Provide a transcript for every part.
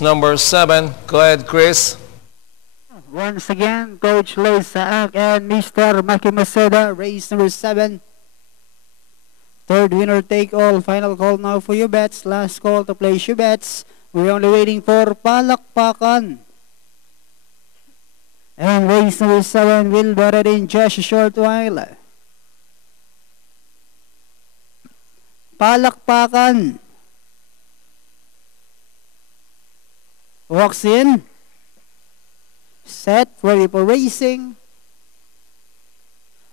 race number 7. Go ahead, Chris. Once again, Coach Lois Saak and Mr. Maki Maceda, race number 7. Third winner take all. Final call now for your bets. Last call to place your bets. We're only waiting for Palakpakan. And race number 7 will be ready in just a short while. Palakpakan. Walks in. Set, ready for racing.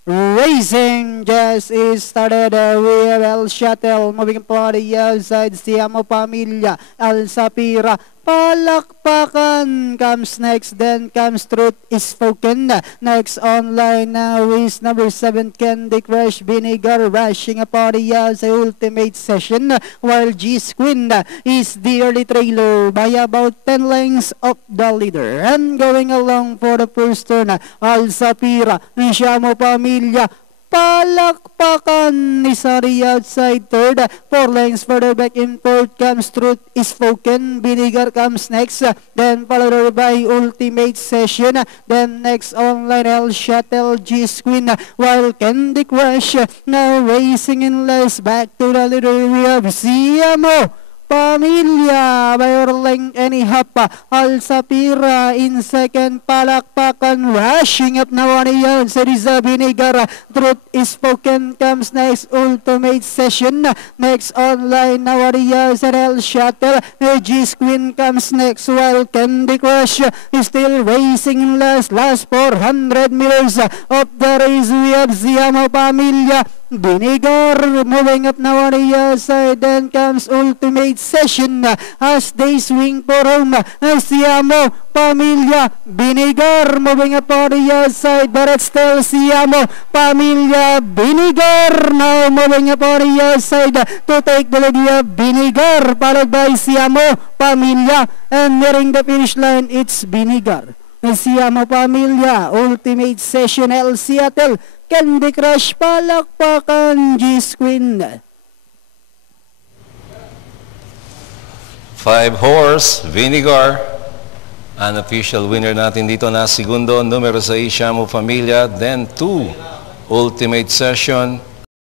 Racing just is started. We have El Shuttle moving for the outside. Siamo Pamilya, El Sapira. Palakpakan comes next, then comes Truth is Spoken. Next online now is number 7, Candy Crush Vinegar, rushing upon the outside ultimate session, while G-Squin is the early trailer by about 10 lengths of the leader. And going along for the first turn, Al Sapira, Siamo Pamilya, Palakpakan is on the outside third. 4 lengths further back in fourth comes Truth is Spoken. Vinegar comes next. Then followed by Ultimate Session. Then next online El Shuttle, G-Squin. While Candy Crush now racing in less. Back to the leader we have Siamo Pamilya by Orleng Enihapa. Al Sapira in second. Palakpakan rushing up now on the outside is Vinegar. Truth is Spoken comes next. Ultimate Session. Next online now on the outside El Shuttle. G-Squin comes next, while Candy Crush is still racing in last 400 meters of the race. We have Siamo Pamilya. Vinegar moving up now on the outside. Then comes Ultimate Session as they swing for home. Siamo Pamilya, Vinegar moving up on the outside, but it's still Siamo Pamilya, Vinegar now moving up on the outside to take the lead. Vinegar followed by Siamo Pamilya, and nearing the finish line it's Vinegar. Siamo Pamilya, Ultimate Session, El Seattle, Candy Crush, Palakpakan, G-Squin. 5 horse, Vinegar. Unofficial winner natin dito na segundo, numero 6, Siamo Pamilya. Then 2, Ultimate Session.